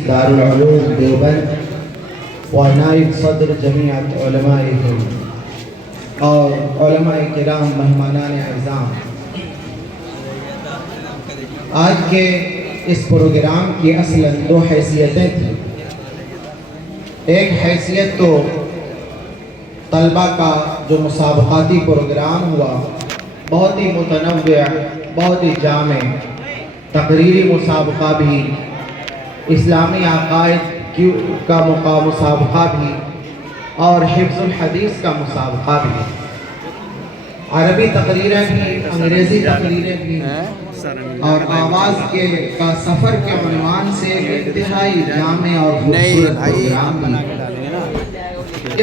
दारुल देवबंद व नायब सदर जमीयत उलमाए हिंद और उलमाए किराम मेहमानान अज़ाम, आज के इस प्रोग्राम की असलन दो हैसियतें थीं। एक हैसियत तो तलबा का जो मुसाबकाती प्रोग्राम हुआ, बहुत ही मुतनव्वि, बहुत ही जामे, तकरीरी मुसाबका भी, इस्लामी अक़ाइद का मुसाबका भी और हिफ्ज़ुल हदीस का मुसाबका भी, अरबी तकरीरें भी, अंग्रेज़ी तकरीरें भी और आवाज़ का सफ़र के उन्वान से इंतहाई जामे और खूबसूरत प्रोग्राम भी।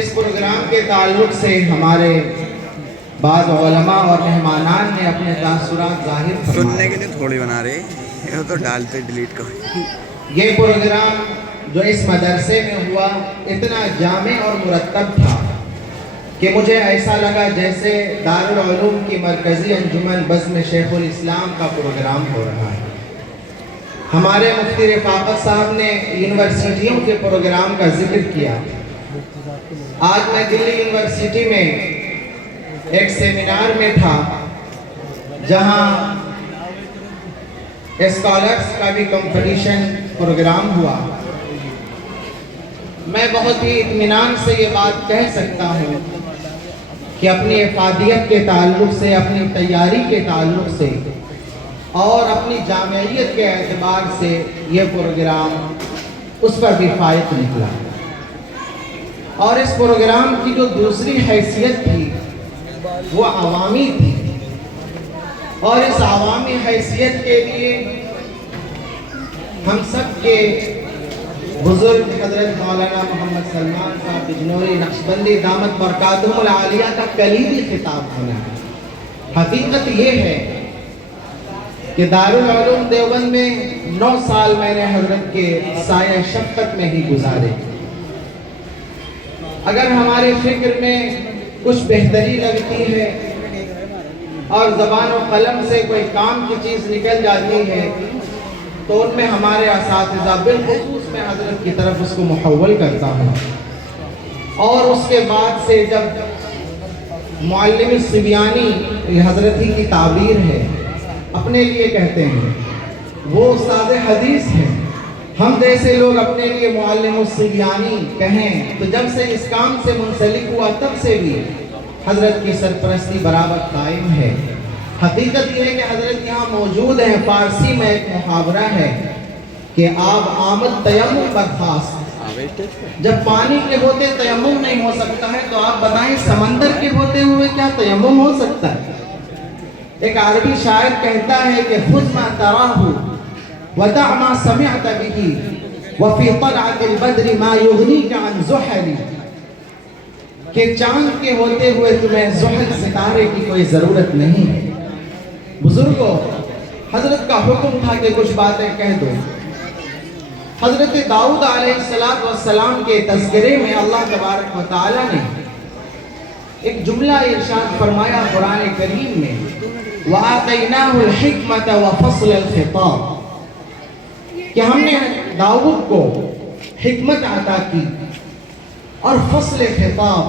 इस प्रोग्राम के ताल्लुक़ से हमारे बाद उलमा और मेहमानान ने अपने तासुरात ज़ाहिर फरमाए। सुनने के लिए थोड़ी बना रहे तो डालते डिलीट करो। ये प्रोग्राम जो इस मदरसे में हुआ इतना जामे और मुरत्तब था कि मुझे ऐसा लगा जैसे दारुल उलूम की मरकज़ी अंजुमन बज़्म शेखुल इस्लाम का प्रोग्राम हो रहा है। हमारे मुफ्ती रफ़ाक़त साहब ने यूनिवर्सिटियों के प्रोग्राम का जिक्र किया। आज मैं दिल्ली यूनिवर्सिटी में एक सेमिनार में था जहां स्कॉलर्स का भी कंपटीशन प्रोग्राम हुआ। मैं बहुत ही इत्मीनान से ये बात कह सकता हूँ कि अपनी इफ़ादियत के ताल्लुक़ से, अपनी तैयारी के ताल्लुक़ से और अपनी जामियत के एतबार से ये प्रोग्राम उस पर भी फ़ायद निकला। और इस प्रोग्राम की जो दूसरी हैसियत थी वो अवामी थी, और इस अवामी हैसियत के लिए हम सब के बुजुर्ग हज़रत मौलाना मोहम्मद सलमान साहब बिजनौरी नक्शबंदी दामत बरकातुहुल आलिया का कलीदी खिताब होना है। हकीकत ये है कि दारुल उलूम देवबंद में 9 साल मैंने हज़रत के साया शफ़क़त में ही गुजारे। अगर हमारे फ़िक्र में कुछ बेहतरी लगती है और ज़बान और कलम से कोई काम की चीज़ निकल जाती है तो उनमें हमारे असातिज़ा बिलख़ुसूस में हज़रत की तरफ उसको मुहव्वल करता हूँ। और उसके बाद से जब मुअल्लिम सिबियानी, हज़रत ही की ताबीर है, अपने लिए कहते हैं, वो उस्ताद हदीस हैं। हम जैसे लोग अपने लिए मुअल्लिम सिबियानी कहें तो जब से इस काम से मुंसलिक हुआ तब से भी हज़रत की सरपरस्ती बराबर कायम है। हकीकत यह है कि हज़रत यहाँ मौजूद हैं। फ़ारसी में एक मुहावरा है कि आब आमद तयम्मुम बर्खास्त। जब पानी के होते तयम्मुम नहीं हो सकता है तो आप बताएं समंदर के होते हुए क्या तयम्मुम हो सकता है? एक अरबी शायर कहता है कि खुद मा तराहु व दअ मा समिअत बिही व फी तलअतिल बद्रि मा युग़नीका अन ज़ुहली, कि चांद के होते हुए तुम्हें ज़ुहल सितारे की कोई ज़रूरत नहीं है। बुजुर्गों, हज़रत का हुक्म था कि कुछ बातें कह दो। हज़रत दाऊद अलैहिस्सलाम के तज़किरे में अल्लाह तबारक व तआला ने एक जुमला इरशाद फरमाया कुरान करीम में, व आतैनाहुल हिकमत व फ़स्लल खिताब, कि हमने दाऊद को हिकमत अता की और फ़स्ल खिताब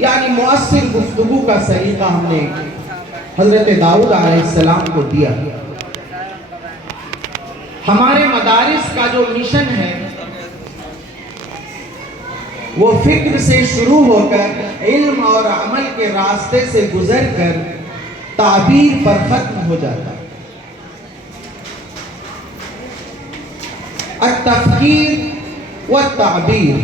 यानी मुअस्सिर गुफ्तगू का सलीका हमने हज़रत दाऊद अलैहिस्सलाम को दिया। हमारे मदारिस का जो मिशन है वो फिक्र से शुरू होकर इल्म और अमल के रास्ते से गुजर कर ताबीर पर ख़त्म हो जाता है। अत-तफ़कीर व ताबीर,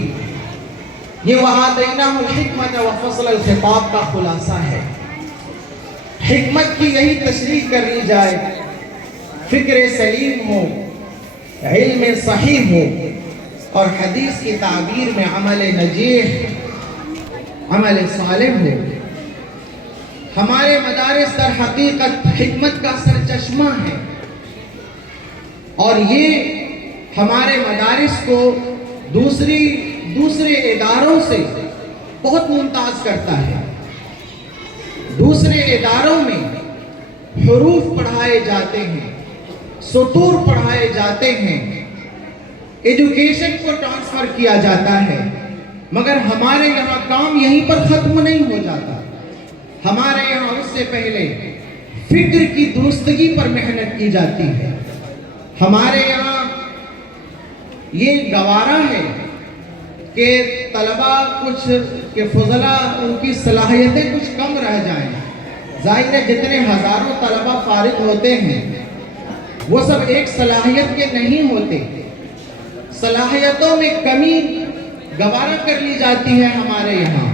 ये वआतैनाहुल हिकमत व फ़स्लल खिताब का खुलासा है। हिकमत की यही तशरीह कर ली जाए, फ़िक्र सलीम हो, इल्म सही हो और हदीस की ताबीर में अमल नजीह, अमल सालिह हो। हमारे मदारिस दर हकीकत हिकमत का सरचश्मा है और ये हमारे मदारिस को दूसरे इदारों से बहुत मुमताज़ करता है। दूसरे इदारों में हुरूफ पढ़ाए जाते हैं, सुतूर पढ़ाए जाते हैं, ایجوکیشن کو ٹرانسفر کیا جاتا ہے، مگر ہمارے یہاں کام یہیں پر ختم نہیں ہو جاتا. ہمارے یہاں اس سے پہلے فکر کی درستگی پر محنت کی جاتی ہے. ہمارے یہاں یہ گوارا ہے کہ طلباء کچھ کہ فضلہ ان کی صلاحیتیں کچھ کم رہ جائیں. ظاہر ہے جتنے ہزاروں طلباء فارغ ہوتے ہیں وہ سب ایک صلاحیت کے نہیں ہوتے. صلاحیتوں میں کمی گوارا کر لی جاتی ہے ہمارے یہاں،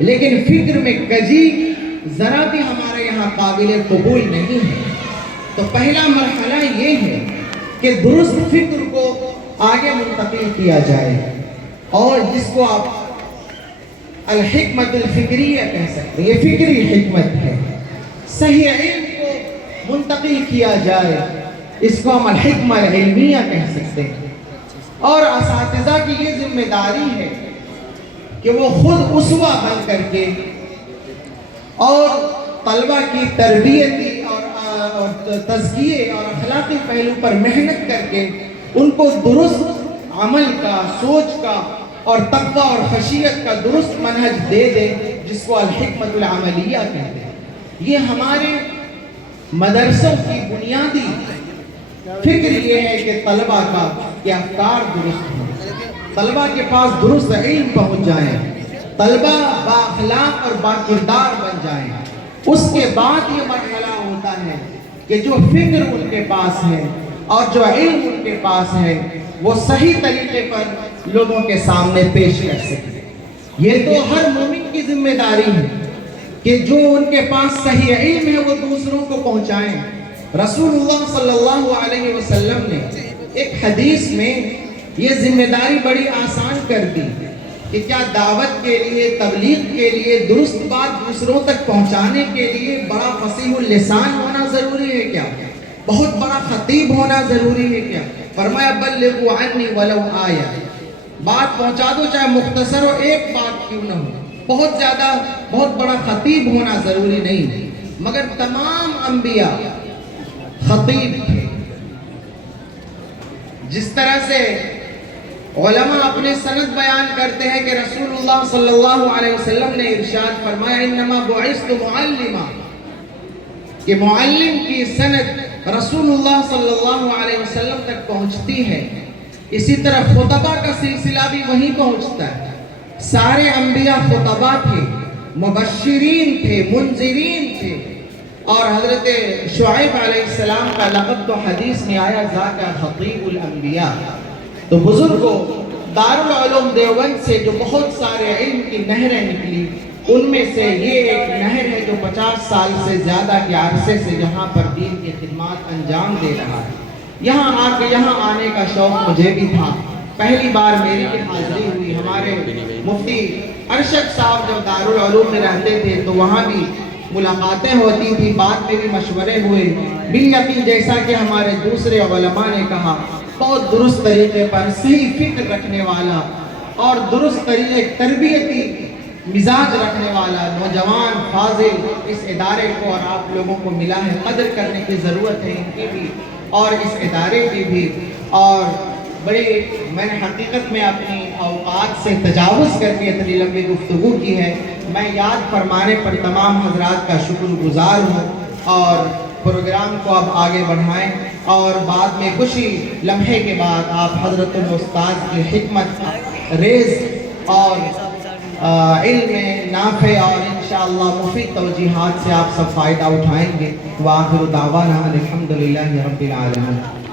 لیکن فکر میں کجی ذرا بھی ہمارے یہاں قابل قبول نہیں ہے. تو پہلا مرحلہ یہ ہے کہ درست فکر کو آگے منتقل کیا جائے، اور جس کو آپ الحکمت الفکریہ کہہ سکتے ہیں، یہ فکری حکمت ہے. صحیح علم کو منتقل کیا جائے، اس کو ہم الحکمہ العلمیہ کہہ سکتے ہیں. اور اساتذہ کی یہ ذمہ داری ہے کہ وہ خود اسوہ بن کر کے اور طلبہ کی تربیتی اور تزکیے اور اخلاقی پہلو پر محنت کر کے ان کو درست عمل کا، سوچ کا اور تقوی اور خشیت کا درست منہج دے دے، جس کو الحکمت العملیہ کہتے ہیں. یہ ہمارے مدرسوں کی بنیادی فکر یہ ہے کہ طلبہ کا کہ افکار درست ہوں، طلبہ کے پاس درست علم پہنچ جائیں، طلبہ با اخلاق اور با کردار بن جائیں. اس کے بعد یہ مرحلہ ہوتا ہے کہ جو فکر ان کے پاس ہے اور جو علم ان کے پاس ہے وہ صحیح طریقے پر لوگوں کے سامنے پیش کر سکے. یہ تو ہر مومن کی ذمہ داری ہے کہ جو ان کے پاس صحیح علم ہے وہ دوسروں کو پہنچائیں. رسول اللہ صلی اللہ علیہ وسلم نے ایک حدیث میں یہ ذمہ داری بڑی آسان کر دی کہ کیا دعوت کے لیے، تبلیغ کے لیے، درست بات دوسروں تک پہنچانے کے لیے بڑا فصیح اللسان ہونا ضروری ہے کیا؟ بہت بڑا خطیب ہونا ضروری ہے کیا؟ فرمایا بلغوا عنی ولو آیہ، بات پہنچا دو چاہے مختصر ہو، ایک بات کیوں نہ ہو. بہت زیادہ بہت بڑا خطیب ہونا ضروری نہیں، مگر تمام انبیاء خطیب تھے. جس طرح سے علماء اپنے سند بیان کرتے ہیں کہ رسول اللہ صلی اللہ علیہ وسلم نے ارشاد فرمایا انما بعثت معلما، کہ معلم کی سند رسول اللہ صلی اللہ علیہ وسلم تک پہنچتی ہے. اسی طرح خطبہ کا سلسلہ بھی وہیں پہنچتا ہے. سارے انبیاء خطبہ تھے، مبشرین تھے، منذرین تھے. اور حضرت شعیب علیہ السلام کا لقب تو حدیث میں آیا ذاکا خطیب الانبیاء. تو بزرگوں، دارالعلوم دیوبند سے جو بہت سارے علم کی نہریں نکلی، ان میں سے یہ ایک نہر ہے جو 50 سال سے زیادہ کے عرصے سے جہاں پر دین کی خدمات انجام دے رہا ہے. یہاں آنے کا شوق مجھے بھی تھا. پہلی بار میری بھی حاضری ہوئی. ہمارے مفتی ارشد صاحب جب دارالعلوم میں رہتے تھے تو وہاں بھی ملاقاتیں ہوتی تھی، بعد میں بھی مشورے ہوئے. بالیقین جیسا کہ ہمارے دوسرے علماء نے کہا، بہت درست طریقے پر صحیح فکر رکھنے والا اور درست طریقے تربیتی مزاج رکھنے والا نوجوان فاضل اس ادارے کو اور آپ لوگوں کو ملا ہے. قدر کرنے کی ضرورت ہے ان کی بھی اور اس ادارے کی بھی. اور بڑی میں نے حقیقت میں اپنی اوقات سے تجاوز کر کے اتنی لمبی گفتگو کی ہے. میں یاد فرمانے پر تمام حضرات کا شکر گزار ہوں، اور پروگرام کو اب آگے بڑھائیں اور بعد میں کچھ ہی لمحے کے بعد آپ حضرت الاستاذ کی حکمت ریز اور علم نافع اور انشاءاللہ مفید توجیحات سے آپ سب فائدہ اٹھائیں گے. وآخر دعوانا الحمدللہ رب العالمین.